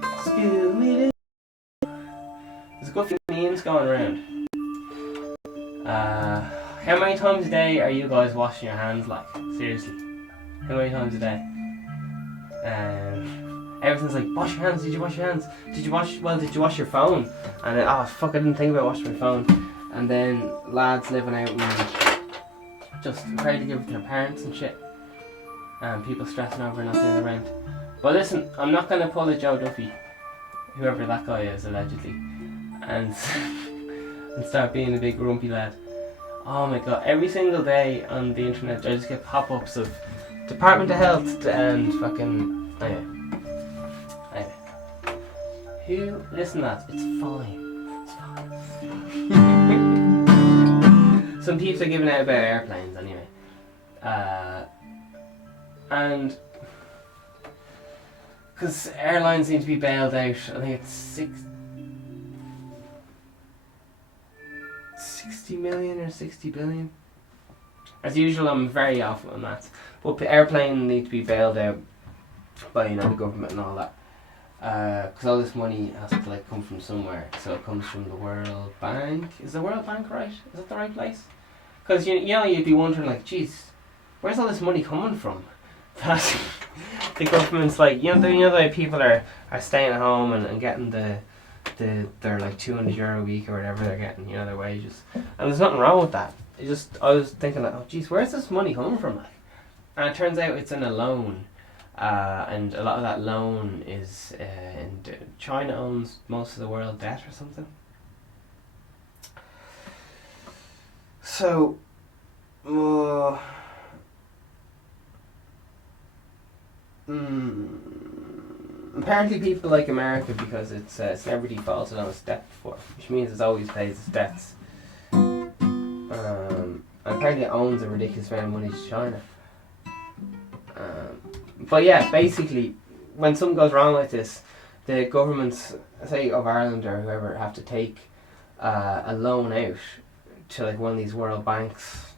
Excuse me. There's a good few memes going around. How many times a day are you guys washing your hands like? Seriously. How many times a day? Everything's like, wash your hands, did you wash your hands? Did you wash your phone? And then, oh fuck, I didn't think about washing my phone. And then lads living out and just afraid to give it to their parents and shit. And people stressing over not doing the rent. But listen, I'm not going to pull a Joe Duffy, whoever that guy is allegedly, and start being a big grumpy lad. Oh my god, every single day on the internet I just get pop-ups of Department of Health and fucking... Anyway. Who... Listen lads, it's fine. It's fine. Some peeps are giving out about airplanes anyway. And... Because airlines seem to be bailed out, I think it's 60 million or 60 billion. As usual, I'm very off on that. But airplanes need to be bailed out by, you know, the government and all that. Because all this money has to like come from somewhere. So it comes from the World Bank. Is the World Bank right? Is that the right place? Because you know, you'd be wondering like, geez, where's all this money coming from? That the government's like, you know the way people are staying at home and getting their like €200 a week or whatever they're getting, you know, their wages. And there's nothing wrong with that. I was thinking like, oh geez, where's this money coming from? Like? And it turns out it's in a loan. And a lot of that loan is China owns most of the world debt or something. So, apparently people like America because it's never defaulted on its debt before, which means it always pays its debts. And apparently it owns a ridiculous amount of money to China. But yeah, basically, when something goes wrong like this, the governments, say of Ireland or whoever, have to take a loan out to like one of these world banks.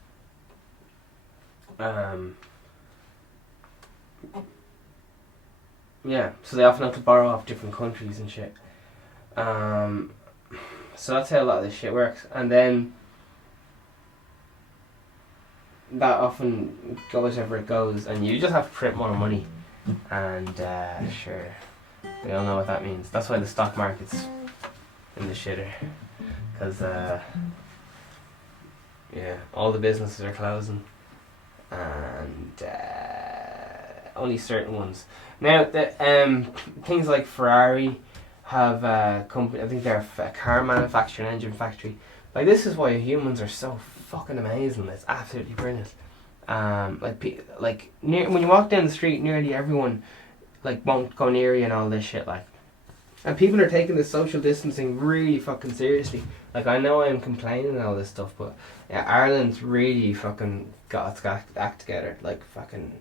Yeah, so they often have to borrow off different countries and shit. So that's how a lot of this shit works. And then that often goes wherever it goes, and you just have to print more money. And sure, we all know what that means. That's why the stock market's in the shitter. Because, yeah, all the businesses are closing. And only certain ones. Now, things like Ferrari have a company, I think they're a car manufacturer, an engine factory. Like, this is why humans are so fucking amazing. It's absolutely brilliant. When you walk down the street, nearly everyone like won't go near you and all this shit. Like, and people are taking this social distancing really fucking seriously. Like, I know I'm complaining and all this stuff, but yeah, Ireland's really fucking got its act together. Like, fucking,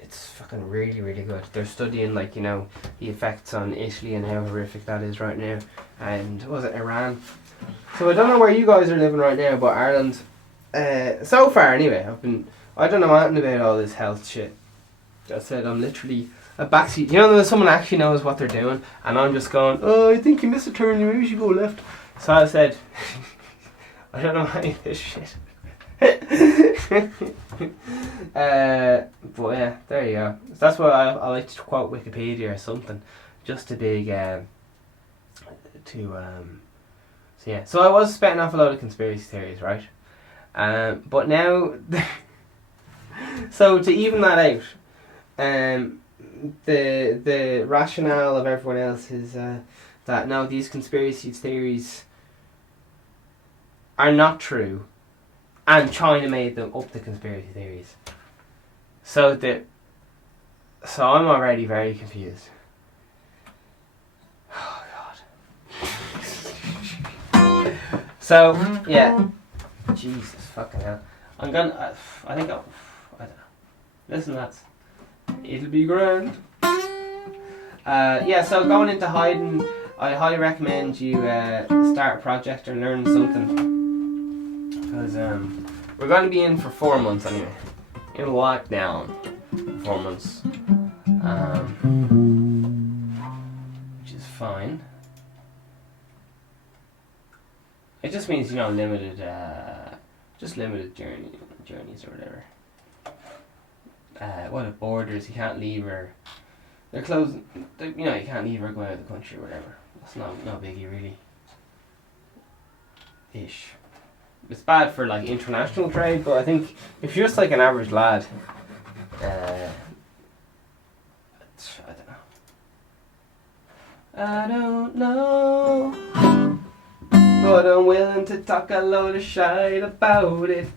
it's fucking really, really good. They're studying, like, you know, the effects on Italy and how horrific that is right now. And was it Iran? So I don't know where you guys are living right now, but Ireland, so far anyway, I don't know anything about all this health shit. I said I'm literally a backseat. You know when someone actually knows what they're doing, and I'm just going, oh, I think you missed a turn, maybe you should go left. So I said, I don't know any of this shit. But yeah, there you go. So that's why I like to quote Wikipedia or something, just to be So yeah, so I was spitting off a load of conspiracy theories, right? But now, so to even that out, the rationale of everyone else is that no, these conspiracy theories are not true, and China made them up, the conspiracy theories. So I'm already very confused. Oh God. So yeah, Jesus fucking hell. I don't know. Listen, lads, it'll be grand. Yeah, so going into hiding, I highly recommend you start a project or learn something, because We're going to be in for 4 months anyway. In lockdown for 4 months. Which is fine. It just means, you know, limited journeys or whatever. What if borders, you can't leave or they're closing, you know, you can't leave or go out of the country or whatever. That's no biggie really. Ish. It's bad for like international trade, but I think if you're just like an average lad, I don't know, but I'm willing to talk a load of shit about it.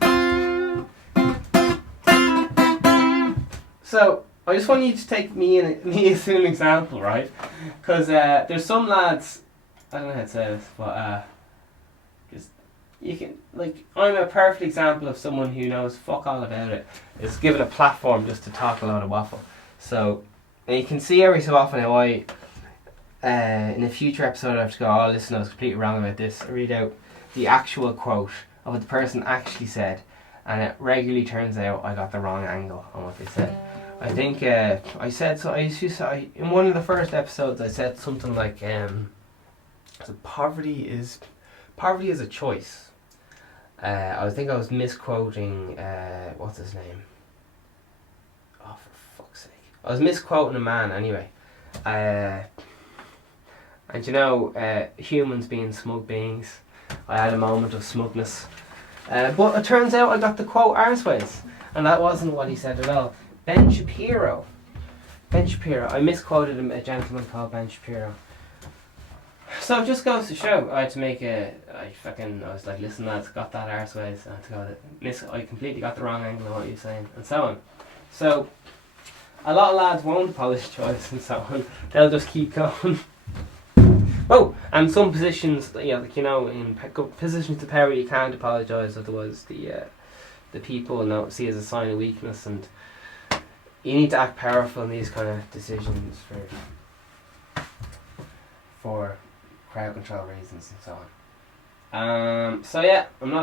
So I just want you to take me as an example, right? Because there's some lads, I don't know how to say this, but just you can, like, I'm a perfect example of someone who knows fuck all about it. Is given a platform just to talk a lot of waffle. So and you can see every so often how I in a future episode I have to go, oh listen, I was completely wrong about this. I read out the actual quote of what the person actually said, and it regularly turns out I got the wrong angle on what they said. I think I said so. In one of the first episodes I said something like, so poverty is a choice. I think I was misquoting what's his name? Oh, for fuck's sake! I was misquoting a man anyway. And you know, humans being smug beings, I had a moment of smugness. But it turns out I got the quote arseways, and that wasn't what he said at all. Ben Shapiro. I misquoted him, a gentleman called Ben Shapiro. So it just goes to show, I had to make I was like, listen lads, got that arseways, I had to go, I completely got the wrong angle of what you're saying, and so on. So, a lot of lads won't apologise and so on, they'll just keep going. Oh, and some positions, yeah, like, you know, in positions of power you can't apologise, otherwise the people will see it as a sign of weakness, and you need to act powerful in these kind of decisions for crowd control reasons and so on. So yeah, I'm a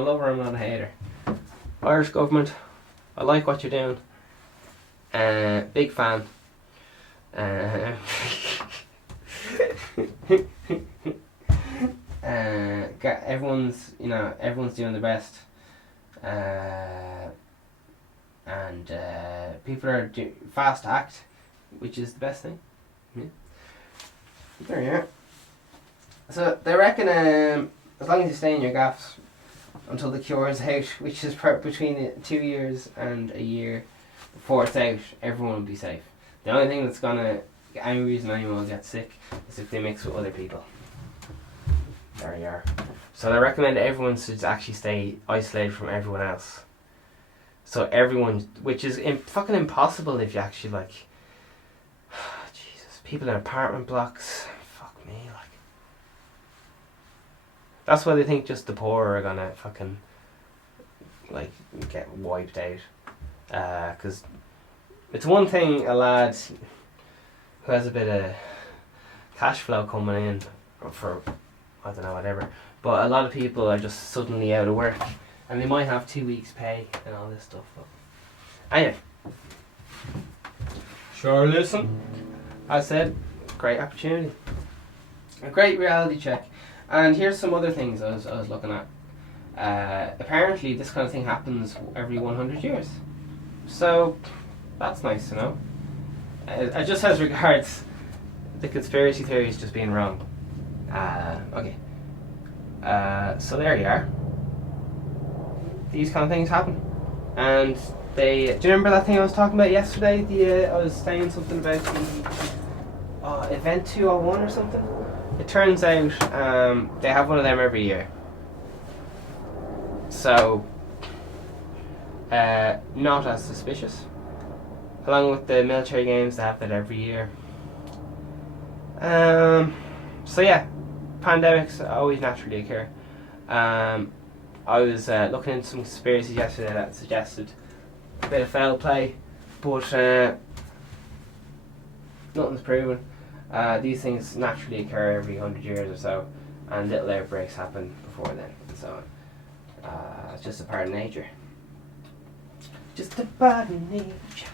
lover, I'm not a hater. Irish government, I like what you're doing. Big fan. Everyone's doing their best. And people are fast to act, which is the best thing. Yeah. There you are. So they reckon as long as you stay in your gaffs until the cure is out, which is between 2 years and a year before it's out, everyone will be safe. The only thing that's gonna, any reason anyone will get sick is if they mix with other people. There you are. So they recommend everyone should actually stay isolated from everyone else. So everyone, which is fucking impossible if you actually like, Jesus, people in apartment blocks, fuck me, like. That's why they think just the poor are gonna fucking, like, get wiped out. Because it's one thing a lad who has a bit of cash flow coming in for, I don't know, whatever. But a lot of people are just suddenly out of work. And they might have 2 weeks pay and all this stuff. But anyway. Sure, listen. I said, great opportunity. A great reality check. And here's some other things I was looking at. Apparently this kind of thing happens every 100 years. So, that's nice to know. Just as regards the conspiracy theories just being wrong. Okay. So there you are. These kind of things happen. And do you remember that thing I was talking about yesterday? I was saying something about the Event 201 or something? It turns out they have one of them every year. So, not as suspicious. Along with the military games, they have that every year. So yeah, pandemics always naturally occur. I was looking into some conspiracies yesterday that suggested a bit of foul play, but nothing's proven. These things naturally occur every 100 years or so, and little outbreaks happen before then, and so on. It's just a part of nature. Just a part of nature.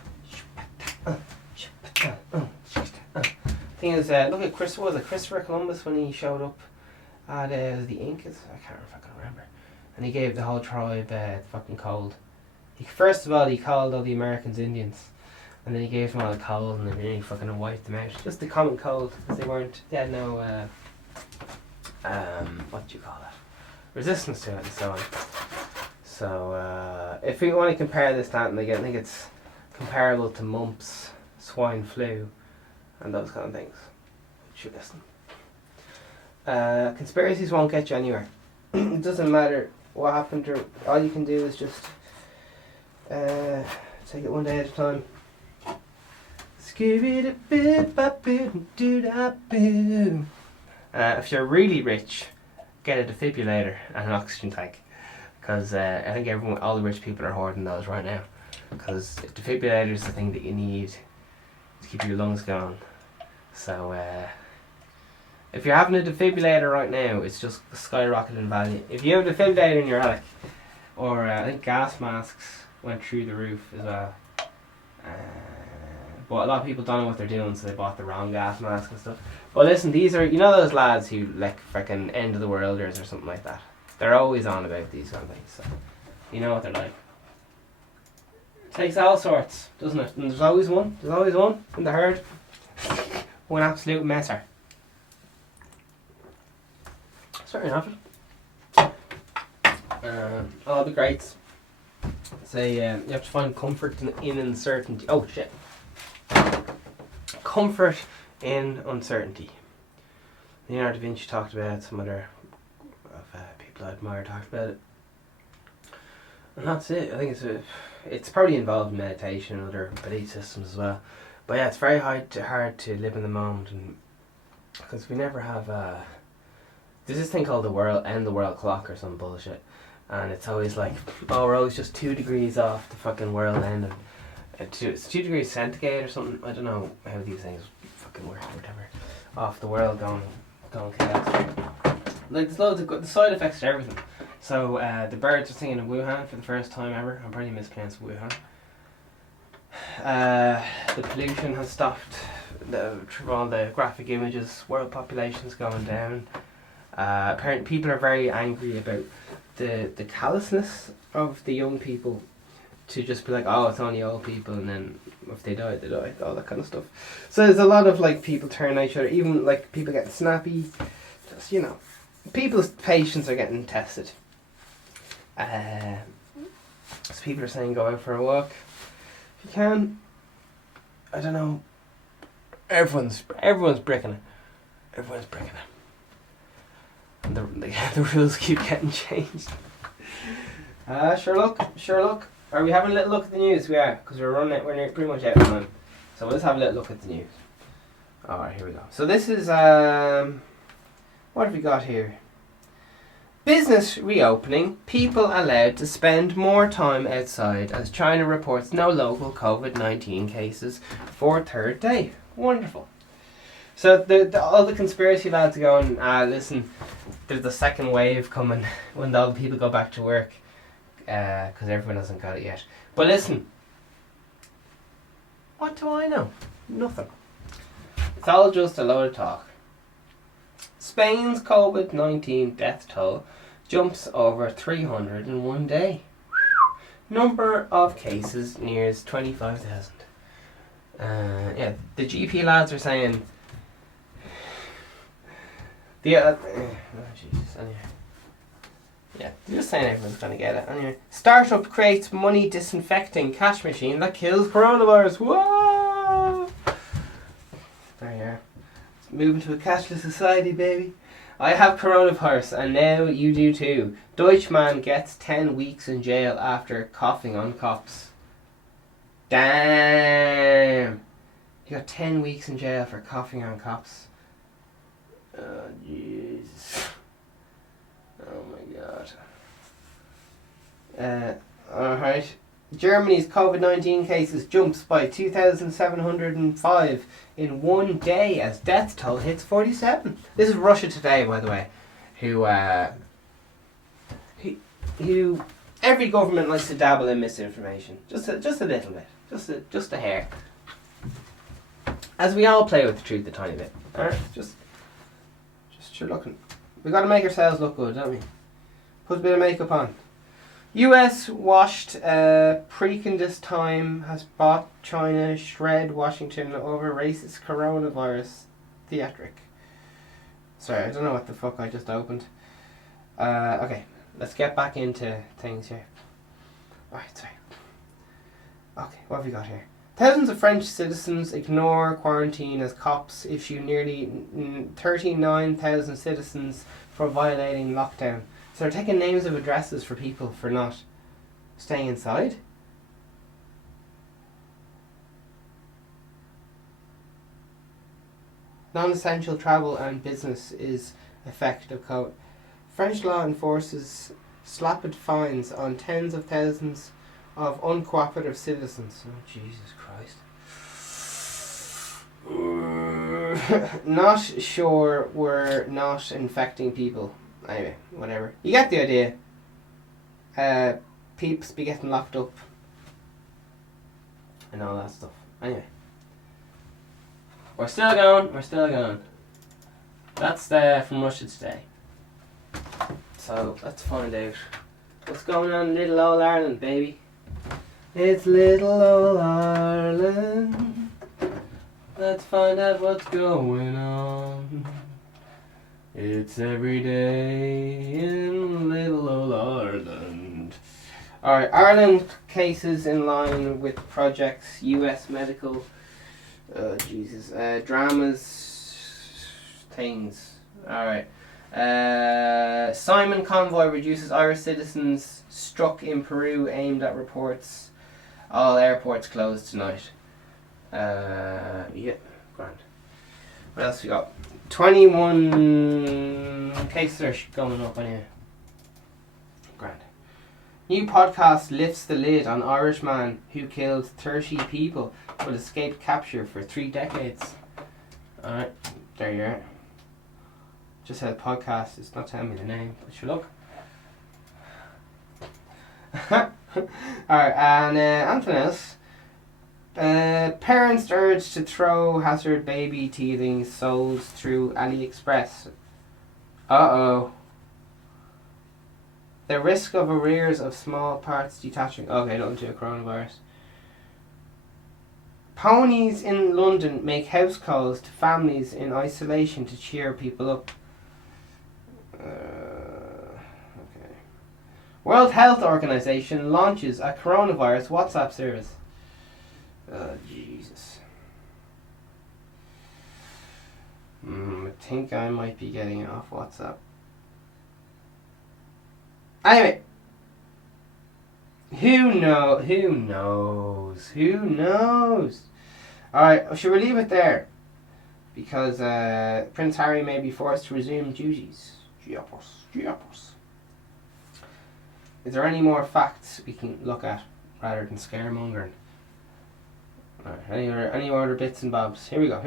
Thing is, look at Christopher Columbus when he showed up at the Incas. I can't fucking remember. And he gave the whole tribe fucking cold. First of all, he called all the Americans Indians, and then he gave them all the cold, and then he fucking wiped them out. Just the common cold, because they had no what do you call that? Resistance to it and so on. So if we want to compare this to anything again, I think it's comparable to mumps, swine flu, and those kind of things. Should listen. Conspiracies won't get you anywhere. It doesn't matter what happened, or all you can do is just take it one day at a time. If you're really rich, get a defibrillator and an oxygen tank, because I think all the rich people are hoarding those right now, because defibrillator is the thing that you need to keep your lungs going. So if you're having a defibrillator right now, it's just skyrocketing in value. If you have a defibrillator in your attic, or I think gas masks went through the roof as well. But a lot of people don't know what they're doing, so they bought the wrong gas mask and stuff. But listen, these are, you know those lads who like freaking end of the worlders or something like that? They're always on about these kind of things, so you know what they're like. It takes all sorts, doesn't it? And there's always one in the herd. One absolute messer. Certainly not it. All the greats say you have to find comfort in uncertainty. Oh shit. Comfort in uncertainty. Leonardo da Vinci talked about it, some other people I admire talked about it. And that's it. I think it's probably involved in meditation and other belief systems as well. But yeah, it's very hard to live in the moment, and because we never have there's this thing called the world clock or some bullshit, and it's always like, oh, we're always just 2 degrees off the fucking world end, and it's 2 degrees centigrade or something. I don't know how these things fucking work or whatever. Off the world going chaos. Like there's loads of good side effects to everything. So the birds are singing in Wuhan for the first time ever. I'm probably mispronouncing Wuhan. The pollution has stopped. All the graphic images. World population's going down. Apparently, people are very angry about the callousness of the young people to just be like, oh, it's only old people, and then if they die, all that kind of stuff. So there's a lot of like people turning on each other, even like people getting snappy. Just, you know, people's patience are getting tested. So people are saying go out for a walk if you can. I don't know. Everyone's bricking it. Everyone's bricking it. And the rules keep getting changed. Sherlock. Are we having a little look at the news? We are, because we're pretty much out of time. So let's have a little look at the news. Alright, here we go. So this is, what have we got here? Business reopening. People allowed to spend more time outside as China reports no local COVID-19 cases for third day. Wonderful. So all the conspiracy lads are going, listen, there's the second wave coming when all the people go back to work. Because everyone hasn't got it yet. But listen, what do I know? Nothing. It's all just a load of talk. Spain's COVID-19 death toll jumps over 300 in one day. Number of cases nears 25,000. Yeah, the GP lads are saying. Oh Jesus. Anyway. Yeah, they're just saying everyone's going to get it. Anyway, startup creates money disinfecting cash machine that kills coronavirus. Whoa! There you are. It's moving to a cashless society, baby. I have coronavirus, and now you do too. Deutschman gets 10 weeks in jail after coughing on cops. Damn! He got 10 weeks in jail for coughing on cops. Oh, jeez. Oh my god. Alright. Germany's COVID-19 cases jumps by 2,705 in one day as death toll hits 47. This is Russia Today, by the way, who who every government likes to dabble in misinformation, just a little bit, just a hair. As we all play with the truth a tiny bit, alright? Just you're looking. We got to make ourselves look good, don't we? Put a bit of makeup on. US washed pre-condis time has bought China shred Washington over racist coronavirus theatric. Sorry, I don't know what the fuck I just opened. Okay, let's get back into things here. Alright, sorry. Okay, what have we got here? Thousands of French citizens ignore quarantine as cops issue nearly 39,000 citizens for violating lockdown. So they're taking names of addresses for people for not staying inside? Non-essential travel and business is effective code. French law enforces slapped fines on tens of thousands of uncooperative citizens. Oh, Jesus Christ. Not sure we're not infecting people. Anyway, whatever. You get the idea. Peeps be getting locked up and all that stuff. Anyway. We're still going. That's from Russia today. So, let's find out what's going on in little old Ireland, baby. It's little old Ireland. Let's find out what's going on. It's every day in little old Ireland. Alright, Ireland cases in line with projects, US medical, dramas, things. Alright. Simon convoy reduces Irish citizens struck in Peru aimed at reports. All airports closed tonight. Yeah, grand. What else we got? 21 cases are going up anyway. Grand. New podcast lifts the lid on Irishman who killed 30 people but escaped capture for 3 decades. Alright, there you are. Just said podcast, it's not telling me the name, but sure look. Alright, and anything else? Parents urged to throw hazard baby teething sold through AliExpress. Uh-oh. The risk of arrears of small parts detaching. Okay, don't do a coronavirus. Ponies in London make house calls to families in isolation to cheer people up. Okay. World Health Organization launches a coronavirus WhatsApp service. Oh, Jesus. I think I might be getting it off WhatsApp. Anyway. Who knows? Alright, should we leave it there? Because Prince Harry may be forced to resume duties. Giapos. Is there any more facts we can look at rather than scaremongering? Alright, any other bits and bobs? Here we go.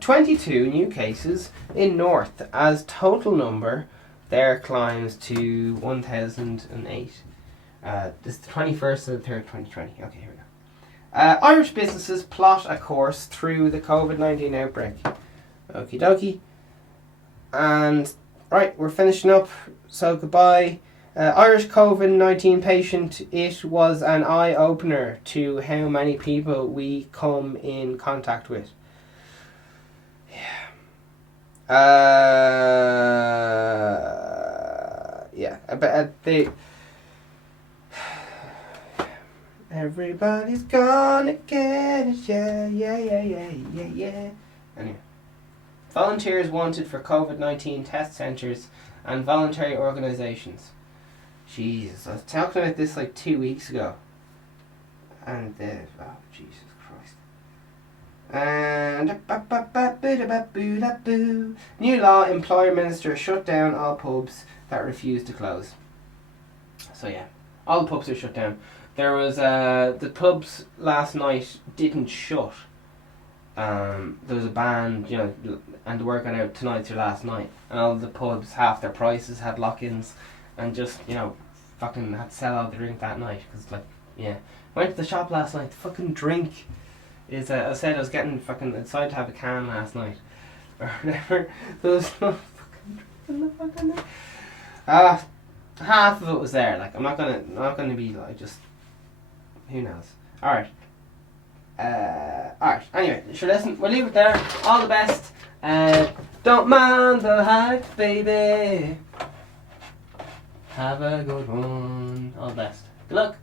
22 new cases in North as total number there climbs to 1,008. This is the 21st of the 3rd, 2020. Okay, here we go. Irish businesses plot a course through the COVID-19 outbreak. Okie dokie. And, right, we're finishing up. So, goodbye. Irish COVID-19 patient, it was an eye-opener to how many people we come in contact with. Yeah. Everybody's gonna get it, yeah. Anyway. Volunteers wanted for COVID-19 test centres and voluntary organisations. Jesus, I was talking about this like 2 weeks ago. And, oh, Jesus Christ. And, new law, employer minister shut down all pubs that refuse to close. So yeah, all the pubs are shut down. There was, the pubs last night didn't shut there was a band, you know, and the word got out, tonight's your last night, and all the pubs, half their prices had lock-ins, and just, you know, fucking had to sell all the drink that night, because, like, yeah. Went to the shop last night, the fucking drink is, I said I was getting fucking, I decided to have a can last night, or whatever, there was no fucking drink in the fucking thing. Half of it was there, like, I'm not gonna be, like, just, who knows. Alright. Alright, anyway, sure, listen, we'll leave it there. All the best. Don't mind the hype, baby. Have a good one. All the best. Good luck.